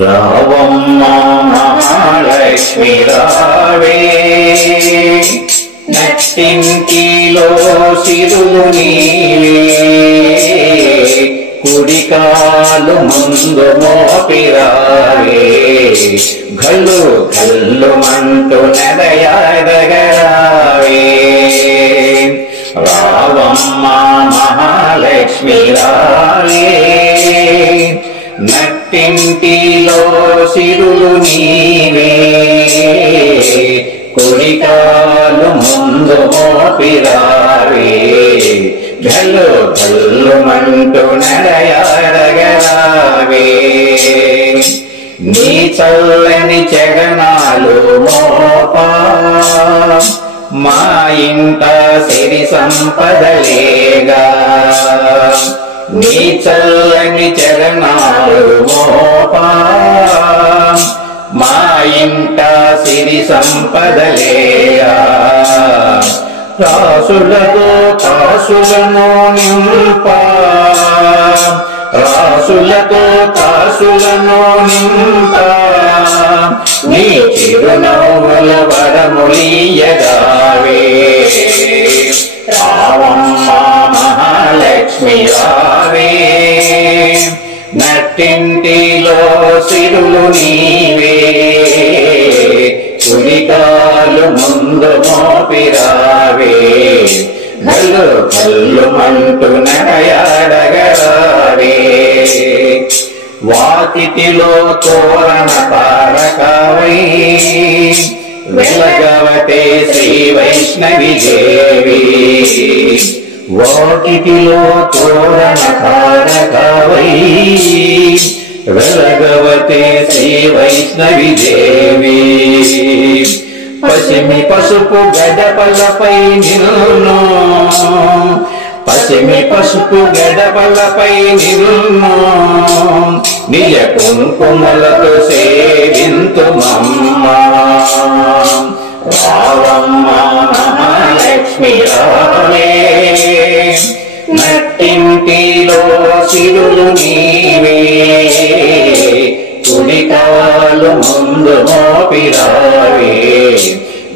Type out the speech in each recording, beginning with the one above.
రావమ్మ మహాలక్ష్మి రావే, నట్టింటిలో సిరులు నీవే, కుడికాలు ముందు మోపిరావే, గల్లు గల్లు మంటూ నడయాడగరావే. రావమ్మ మహాలక్ష్మి రావే, నట్టింటిలో సిరులు నీవే, కుడికాలు ముందు మోపిరావే, గల్లు గల్లు మంటూ నడయాడగరావే. నీ చల్లని చరణాలు మోపా, మా ఇంట సిరి సంపదలేగా. నీ చల్లని చరణాలు మోపా, మా ఇంట సిరి సంపదలేగా. రాసులతో కాసులను నింపా, రాసులతో కాసులను నింపా, నీ చిరునవ్వుల వరములియగావే. రావమ్మ మహాలక్ష్మి రావే, నట్టింటిలో సిరులు నీవే, కుడికాలు ముందు మోపిరావే, గల్లు గల్లు మంటూ నడయాడగరావే. వాకిటిలో తోరణ తారకవై, వెలగవతే శ్రీ వైష్ణవి దేవి. వాకిటిలో తోరణ తారకవై, వెలగవతే శ్రీ వైష్ణవి దేవి. పసిమి పసుపు గడపలపై నిన్ను, పసిమి పసుపు గడపలపై నిన్ను, నిజ కుంకుమలతో సేవింతుమమ్మ. రావమ్మ మహాలక్ష్మి రావే, నట్టింటిలో సిరులు నీవే, కుడికాలు ముందు మోపిరావే,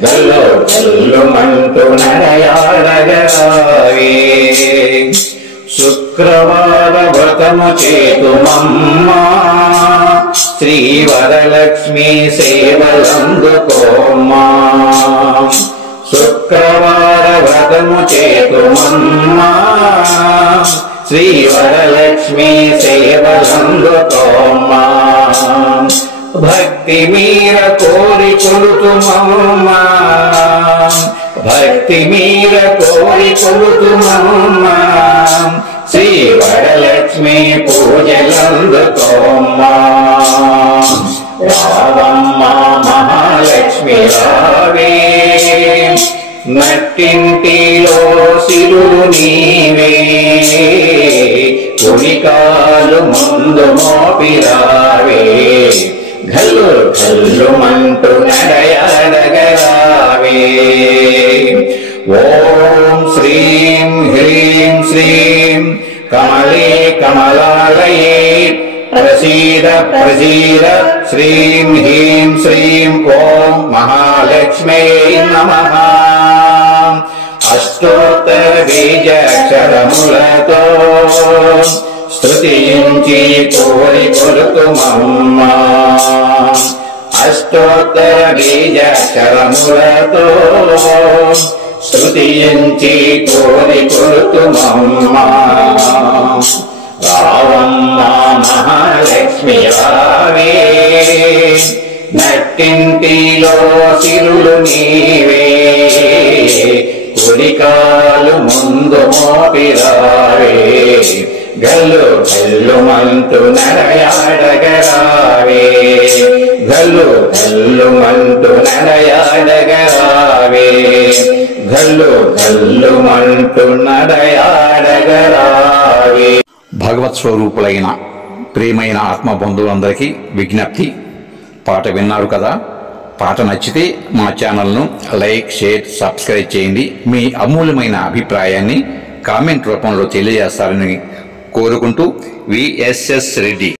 గల్లు గల్లు మంటూ నడయాడగరావే. శుక్రవార వ్రతము చేతుమమ్మ, శ్రీ వరలక్ష్మి సేవలందుకోమ్మా. శుక్రవార వ్రతము చేతుమమ్మ, శ్రీ వరలక్ష్మి సేవలందుకోమ్మా. భక్తి మీర కోరి కొలుతుమమ్మ, భక్తి మీర కోరి కొలుతుమమ్మ, శ్రీ వరలక్ష్మి పూజలందుకోమ్మా. రావమ్మ మహాలక్ష్మి రావే, నట్టింటిలో సిరులు నీవే, కుడికాలు ముందు మోపిరావే, గల్లు గల్లు మంటూ నడయాడగరావే. ఓం శ్రీం హ్రీం శ్రీం కమలే కమలాలయే, ప్రసీద ప్రసీద శ్రీం హ్రీం శ్రీం ఓం మహాలక్ష్మీ నమః. అష్టోత్తర బీజాక్షరములతో స్తుతించి కోరి కొలుతుమమ్మ. అష్టోత్తర బీజాక్షరములతో స్తుతించి కోరి కొలుతుమమ్మ. రావమ్మ మహాలక్ష్మి రావే, నట్టింటిలో సిరులు నీవే, కుడికాలు ముందు మోపిరావే, గల్లు గల్లు మంటూ నడయాడగరావే, గల్లు గల్లు మంటూ నడయాడగరావే, గల్లు గల్లు మంటూ నడయాడగరావే. భగవత్ స్వరూపులైన ప్రియమైన ఆత్మ బంధువులందరికీ విజ్ఞప్తి. పాట విన్నారు కదా, పాట నచ్చితే మా ఛానల్ను లైక్, షేర్, సబ్స్క్రైబ్ చేయండి. మీ అమూల్యమైన అభిప్రాయాన్ని కామెంట్ రూపంలో తెలియజేస్తారని కోరుకుంటూ విఎస్ఎస్ రెడ్డి.